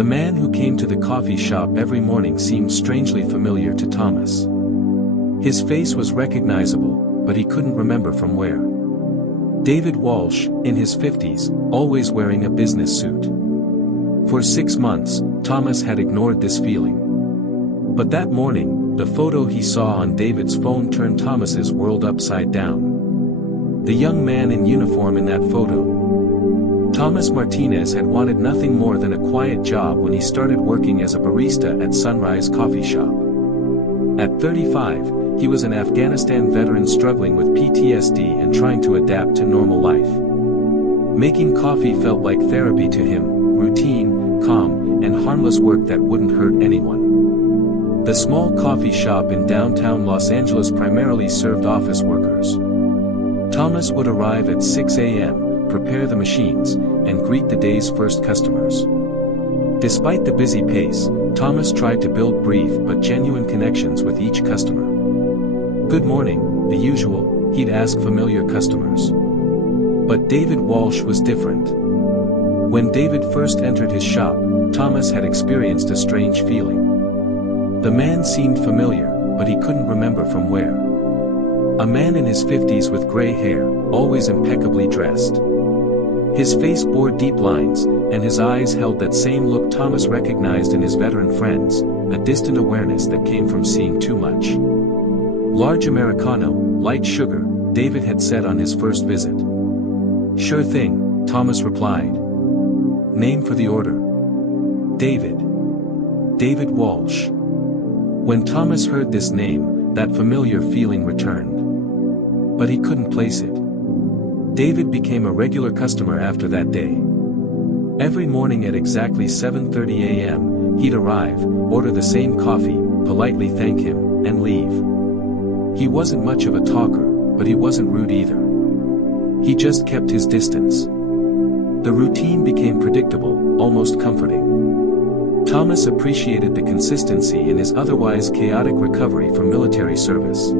The man who came to the coffee shop every morning seemed strangely familiar to Thomas. His face was recognizable, but he couldn't remember from where. David Walsh, in his 50s, always wearing a business suit. For 6 months, Thomas had ignored this feeling. But that morning, the photo he saw on David's phone turned Thomas's world upside down. The young man in uniform in that photo. Thomas Martinez had wanted nothing more than a quiet job when he started working as a barista at Sunrise Coffee Shop. At 35, he was an Afghanistan veteran struggling with PTSD and trying to adapt to normal life. Making coffee felt like therapy to him, routine, calm, and harmless work that wouldn't hurt anyone. The small coffee shop in downtown Los Angeles primarily served office workers. Thomas would arrive at 6 a.m., prepare the machines, and greet the day's first customers. Despite the busy pace, Thomas tried to build brief but genuine connections with each customer. "Good morning," the usual, he'd ask familiar customers. But David Walsh was different. When David first entered his shop, Thomas had experienced a strange feeling. The man seemed familiar, but he couldn't remember from where. A man in his 50s with gray hair, always impeccably dressed. His face bore deep lines, and his eyes held that same look Thomas recognized in his veteran friends, a distant awareness that came from seeing too much. "Large Americano, light sugar," David had said on his first visit. "Sure thing," Thomas replied. "Name for the order?" "David. David Walsh." When Thomas heard this name, that familiar feeling returned. But he couldn't place it. David became a regular customer after that day. Every morning at exactly 7:30 a.m., he'd arrive, order the same coffee, politely thank him, and leave. He wasn't much of a talker, but he wasn't rude either. He just kept his distance. The routine became predictable, almost comforting. Thomas appreciated the consistency in his otherwise chaotic recovery from military service.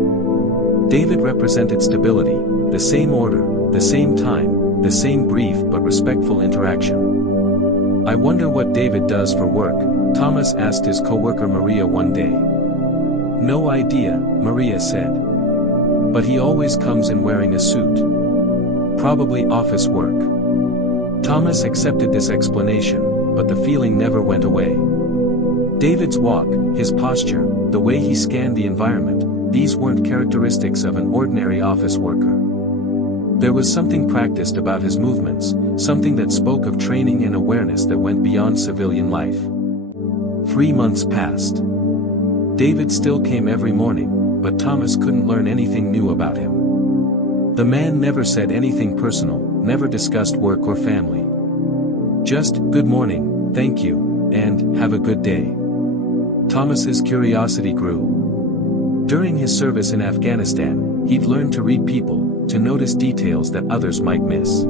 David represented stability, the same order, the same time, the same brief but respectful interaction. "I wonder what David does for work," Thomas asked his coworker Maria one day. "No idea," Maria said. "But he always comes in wearing a suit. Probably office work." Thomas accepted this explanation, but the feeling never went away. David's walk, his posture, the way he scanned the environment, these weren't characteristics of an ordinary office worker. There was something practiced about his movements, something that spoke of training and awareness that went beyond civilian life. 3 months passed. David still came every morning, but Thomas couldn't learn anything new about him. The man never said anything personal, never discussed work or family. Just, "Good morning, thank you, and have a good day." Thomas's curiosity grew. During his service in Afghanistan, he'd learned to read people, to notice details that others might miss.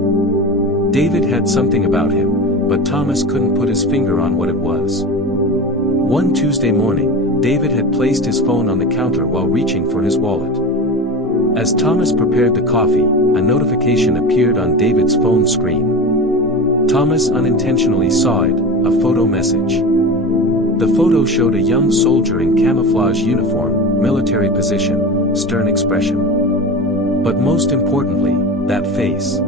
David had something about him, but Thomas couldn't put his finger on what it was. One Tuesday morning, David had placed his phone on the counter while reaching for his wallet. As Thomas prepared the coffee, a notification appeared on David's phone screen. Thomas unintentionally saw it, a photo message. The photo showed a young soldier in camouflage uniform, military position, stern expression. But most importantly, that face.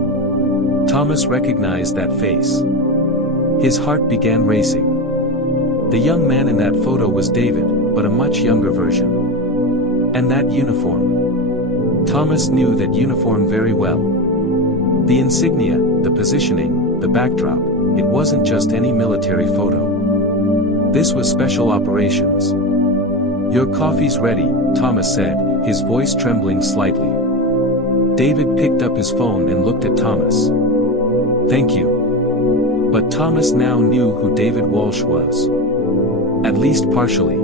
Thomas recognized that face. His heart began racing. The young man in that photo was David, but a much younger version. And that uniform. Thomas knew that uniform very well. The insignia, the positioning, the backdrop, it wasn't just any military photo. This was special operations. "Your coffee's ready," Thomas said, his voice trembling slightly. David picked up his phone and looked at Thomas. "Thank you." But Thomas now knew who David Walsh was. At least partially.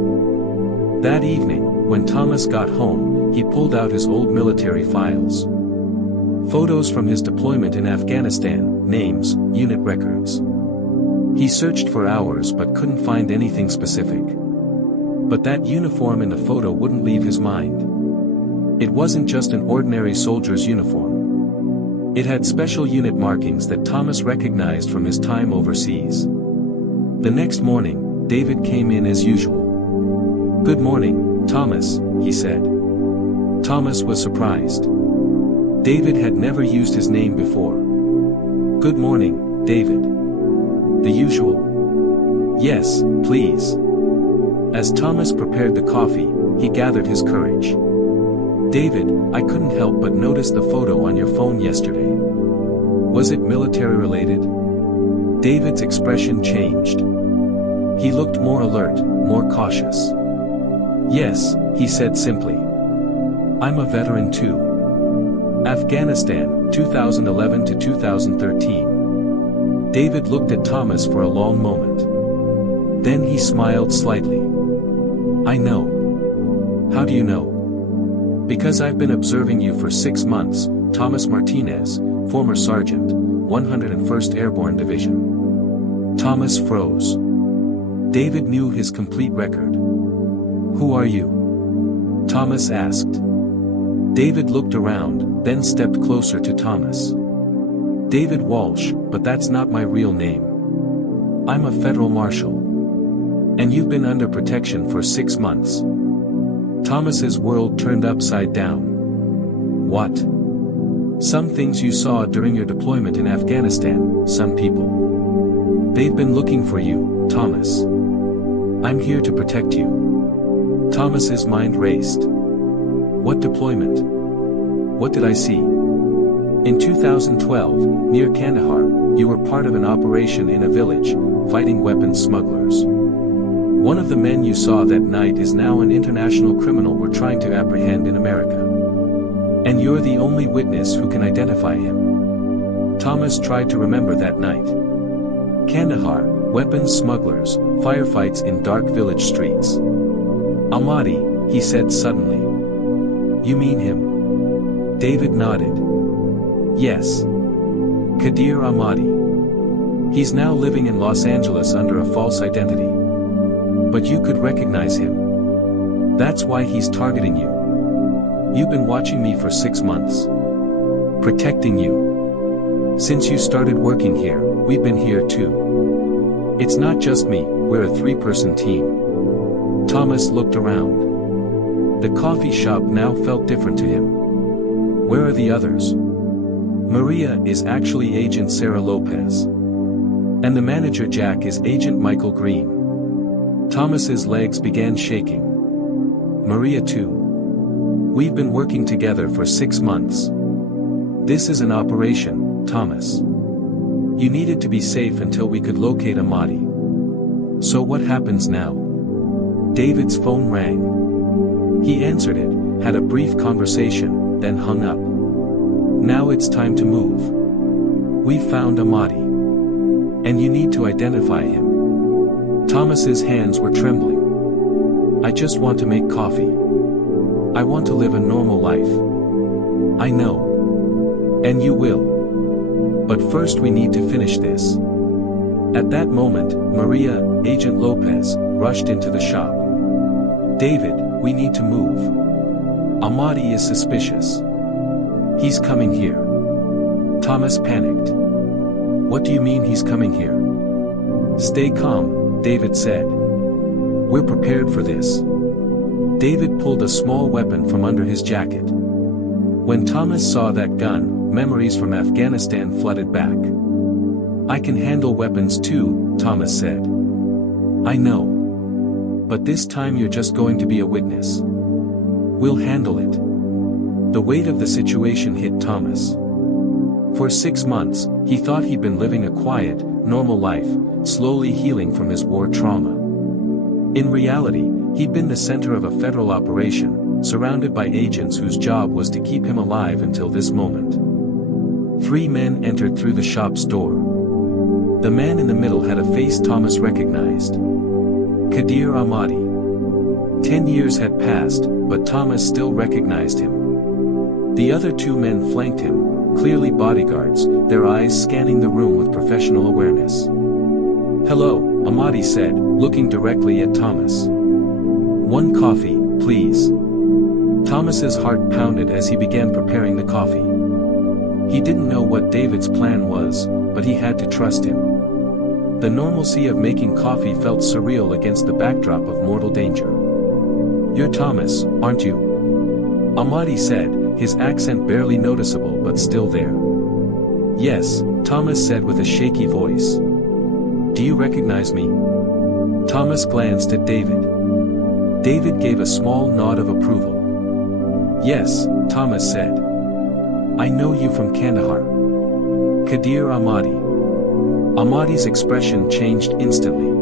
That evening, when Thomas got home, he pulled out his old military files. Photos from his deployment in Afghanistan, names, unit records. He searched for hours but couldn't find anything specific. But that uniform in the photo wouldn't leave his mind. It wasn't just an ordinary soldier's uniform. It had special unit markings that Thomas recognized from his time overseas. The next morning, David came in as usual. "Good morning, Thomas," he said. Thomas was surprised. David had never used his name before. "Good morning, David." "The usual?" "Yes, please." As Thomas prepared the coffee, he gathered his courage. "David, I couldn't help but notice the photo on your phone yesterday. Was it military related?" David's expression changed. He looked more alert, more cautious. "Yes," he said simply. "I'm a veteran too. Afghanistan, 2011 to 2013. David looked at Thomas for a long moment. Then he smiled slightly. "I know." "How do you know?" "Because I've been observing you for 6 months, Thomas Martinez, former sergeant, 101st Airborne Division." Thomas froze. David knew his complete record. "Who are you?" Thomas asked. David looked around, then stepped closer to Thomas. "David Walsh, but that's not my real name. I'm a federal marshal. And you've been under protection for 6 months." Thomas's world turned upside down. "What?" "Some things you saw during your deployment in Afghanistan, some people. They've been looking for you, Thomas. I'm here to protect you." Thomas's mind raced. "What deployment? What did I see?" "In 2012, near Kandahar, you were part of an operation in a village, fighting weapons smugglers. One of the men you saw that night is now an international criminal we're trying to apprehend in America. And you're the only witness who can identify him." Thomas tried to remember that night. Kandahar, weapons smugglers, firefights in dark village streets. "Ahmadi," he said suddenly. "You mean him?" David nodded. "Yes. Qadir Ahmadi. He's now living in Los Angeles under a false identity. But you could recognize him. That's why he's targeting you. You've been watching me for 6 months. Protecting you. Since you started working here, we've been here too. It's not just me, we're a 3-person team." Thomas looked around. The coffee shop now felt different to him. "Where are the others?" "Maria is actually Agent Sarah Lopez. And the manager Jack is Agent Michael Green." Thomas's legs began shaking. "Maria too. We've been working together for 6 months. This is an operation, Thomas. You needed to be safe until we could locate Ahmadi. So what happens now?" David's phone rang. He answered it, had a brief conversation, then hung up. "Now it's time to move. We found Ahmadi. And you need to identify him." Thomas's hands were trembling. "I just want to make coffee. I want to live a normal life." "I know. And you will. But first we need to finish this." At that moment, Maria, Agent Lopez, rushed into the shop. "David, we need to move. Ahmadi is suspicious. He's coming here." Thomas panicked. "What do you mean he's coming here?" "Stay calm," David said. "We're prepared for this." David pulled a small weapon from under his jacket. When Thomas saw that gun, memories from Afghanistan flooded back. "I can handle weapons too," Thomas said. "I know. But this time you're just going to be a witness. We'll handle it." The weight of the situation hit Thomas. For 6 months, he thought he'd been living a quiet, normal life, slowly healing from his war trauma. In reality, he'd been the center of a federal operation, surrounded by agents whose job was to keep him alive until this moment. 3 men entered through the shop's door. The man in the middle had a face Thomas recognized. Qadir Ahmadi. 10 years had passed, but Thomas still recognized him. The other 2 men flanked him, clearly bodyguards, their eyes scanning the room with professional awareness. "Hello," Ahmadi said, looking directly at Thomas. "1 coffee, please." Thomas's heart pounded as he began preparing the coffee. He didn't know what David's plan was, but he had to trust him. The normalcy of making coffee felt surreal against the backdrop of mortal danger. "You're Thomas, aren't you?" Ahmadi said, his accent barely noticeable but still there. "Yes," Thomas said with a shaky voice. "Do you recognize me?" Thomas glanced at David. David gave a small nod of approval. "Yes," Thomas said. "I know you from Kandahar." "Kadir Ahmadi." Ahmadi's expression changed instantly.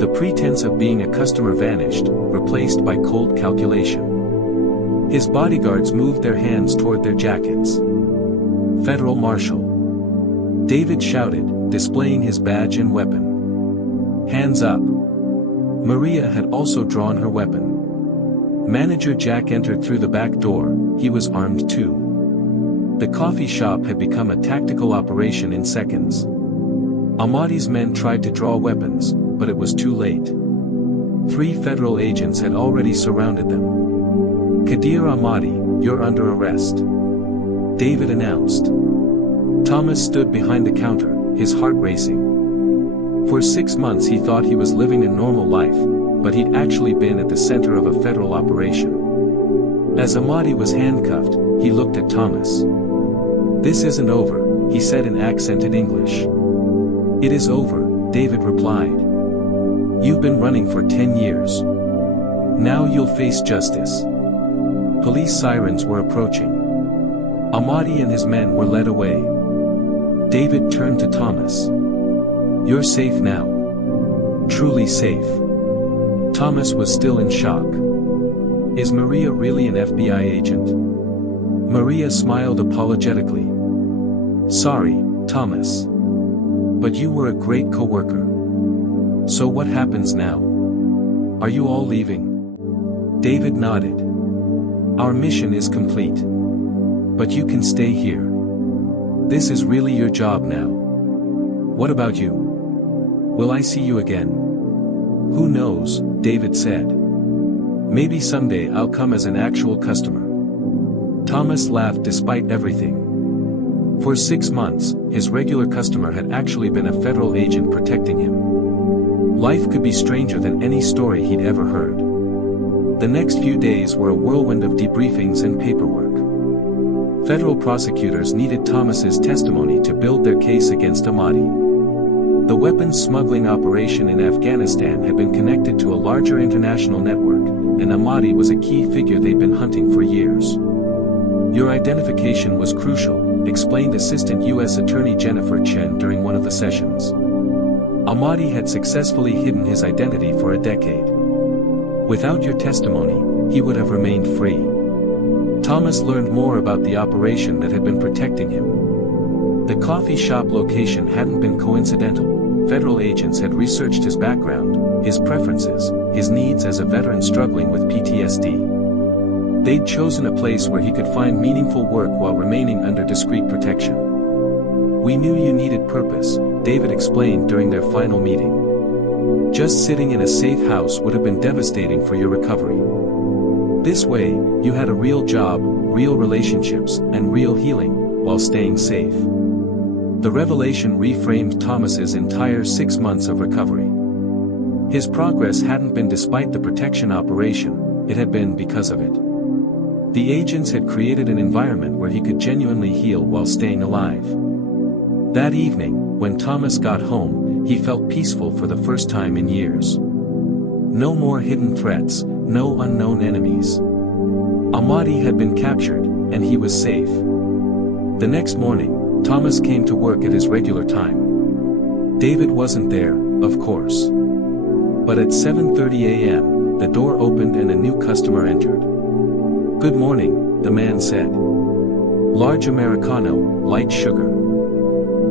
The pretense of being a customer vanished, replaced by cold calculation. His bodyguards moved their hands toward their jackets. "Federal Marshal!" David shouted, displaying his badge and weapon. "Hands up!" Maria had also drawn her weapon. Manager Jack entered through the back door. He was armed too. The coffee shop had become a tactical operation in seconds. Ahmadi's men tried to draw weapons, but it was too late. 3 federal agents had already surrounded them. "Kadir Ahmadi, you're under arrest," David announced. Thomas stood behind the counter, his heart racing. For 6 months he thought he was living a normal life, but he'd actually been at the center of a federal operation. As Ahmadi was handcuffed, he looked at Thomas. "This isn't over," he said in accented English. "It is over," David replied. "You've been running for 10 years. Now you'll face justice." Police sirens were approaching. Ahmadi and his men were led away. David turned to Thomas. "You're safe now. Truly safe." Thomas was still in shock. "Is Maria really an FBI agent?" Maria smiled apologetically. "Sorry, Thomas. But you were a great co-worker. So what happens now? Are you all leaving?" David nodded. "Our mission is complete. But you can stay here. This is really your job now. What about you? Will I see you again?" "Who knows," David said. "Maybe someday I'll come as an actual customer." Thomas laughed despite everything. For 6 months, his regular customer had actually been a federal agent protecting him. Life could be stranger than any story he'd ever heard. The next few days were a whirlwind of debriefings and paperwork. Federal prosecutors needed Thomas's testimony to build their case against Ahmadi. The weapons smuggling operation in Afghanistan had been connected to a larger international network, and Ahmadi was a key figure they'd been hunting for years. "Your identification was crucial," explained Assistant U.S. Attorney Jennifer Chen during one of the sessions. Ahmadi had successfully hidden his identity for a decade. Without your testimony, he would have remained free. Thomas learned more about the operation that had been protecting him. The coffee shop location hadn't been coincidental. Federal agents had researched his background, his preferences, his needs as a veteran struggling with PTSD. They'd chosen a place where he could find meaningful work while remaining under discreet protection. "We knew you needed purpose," David explained during their final meeting. "Just sitting in a safe house would have been devastating for your recovery. This way, you had a real job, real relationships, and real healing, while staying safe." The revelation reframed Thomas's entire 6 months of recovery. His progress hadn't been despite the protection operation, it had been because of it. The agents had created an environment where he could genuinely heal while staying alive. That evening, when Thomas got home, he felt peaceful for the first time in years. No more hidden threats, no unknown enemies. Ahmadi had been captured, and he was safe. The next morning, Thomas came to work at his regular time. David wasn't there, of course. But at 7:30 a.m., the door opened and a new customer entered. "Good morning," the man said. "Large Americano, light sugar."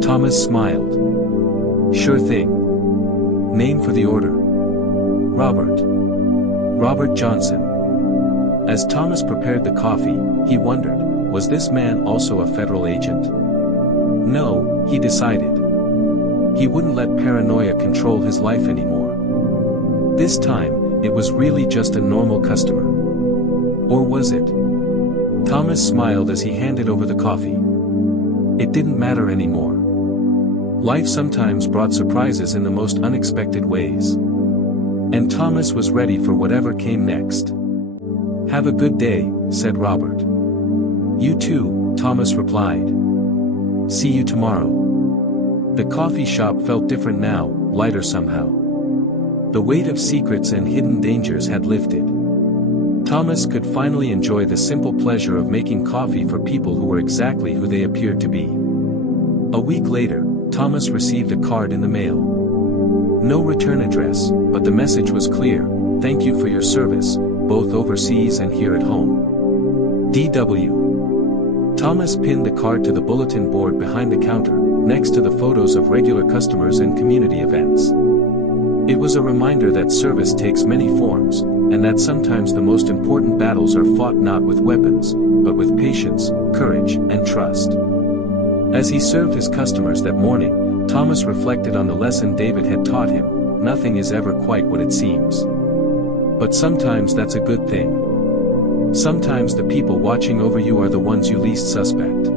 Thomas smiled. "Sure thing. Name for the order?" "Robert. Robert Johnson." As Thomas prepared the coffee, he wondered, was this man also a federal agent? No, he decided. He wouldn't let paranoia control his life anymore. This time, it was really just a normal customer. Or was it? Thomas smiled as he handed over the coffee. It didn't matter anymore. Life sometimes brought surprises in the most unexpected ways. And Thomas was ready for whatever came next. "Have a good day," said Robert. "You too," Thomas replied. "See you tomorrow." The coffee shop felt different now, lighter somehow. The weight of secrets and hidden dangers had lifted. Thomas could finally enjoy the simple pleasure of making coffee for people who were exactly who they appeared to be. A week later, Thomas received a card in the mail. No return address, but the message was clear: "Thank you for your service, both overseas and here at home. D.W." Thomas pinned the card to the bulletin board behind the counter, next to the photos of regular customers and community events. It was a reminder that service takes many forms, and that sometimes the most important battles are fought not with weapons, but with patience, courage, and trust. As he served his customers that morning, Thomas reflected on the lesson David had taught him: nothing is ever quite what it seems. But sometimes that's a good thing. Sometimes the people watching over you are the ones you least suspect.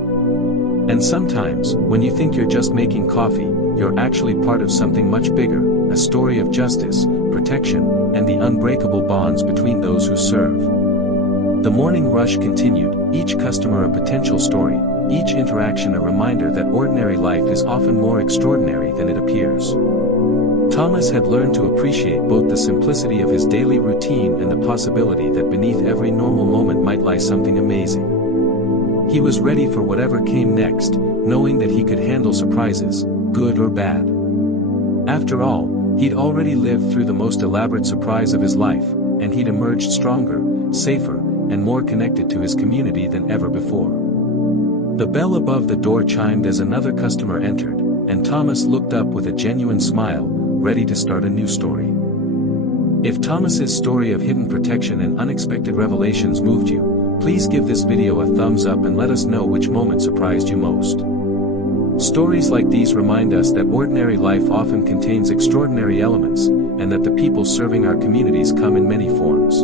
And sometimes, when you think you're just making coffee, you're actually part of something much bigger, a story of justice, protection, and the unbreakable bonds between those who serve. The morning rush continued, each customer a potential story, each interaction a reminder that ordinary life is often more extraordinary than it appears. Thomas had learned to appreciate both the simplicity of his daily routine and the possibility that beneath every normal moment might lie something amazing. He was ready for whatever came next, knowing that he could handle surprises, good or bad. After all, he'd already lived through the most elaborate surprise of his life, and he'd emerged stronger, safer, and more connected to his community than ever before. The bell above the door chimed as another customer entered, and Thomas looked up with a genuine smile, ready to start a new story. If Thomas's story of hidden protection and unexpected revelations moved you, please give this video a thumbs up and let us know which moment surprised you most. Stories like these remind us that ordinary life often contains extraordinary elements, and that the people serving our communities come in many forms.